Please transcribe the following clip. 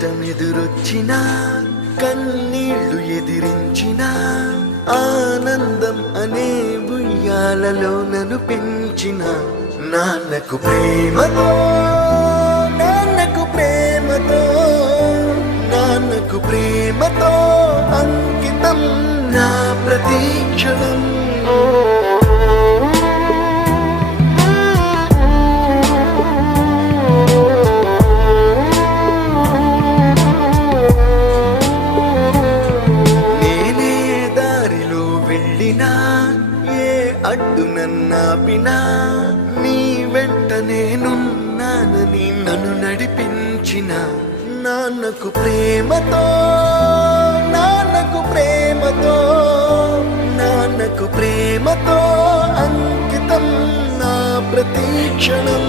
కష్టమెదురొచ్చినా కన్నీళ్లు ఎదిరించినా ఆనందం అనే ఉయ్యాలలో నన్ను పెంచిన నాన్నకు ప్రేమతో నాన్నకు ప్రేమతో నాన్నకు ప్రేమతో అంకితం నా ప్రతీక్షణం. నేనే దారిలో వెళ్ళినా ఏ అడ్డు నన్నాపినా నీ వెంట నేనున్నానని నన్ను నడిపించిన నాన్నకు ప్రేమతో నాన్నకు ప్రేమతో నాన్నకు ప్రేమతో అంకితం నా ప్రతీక్షణం.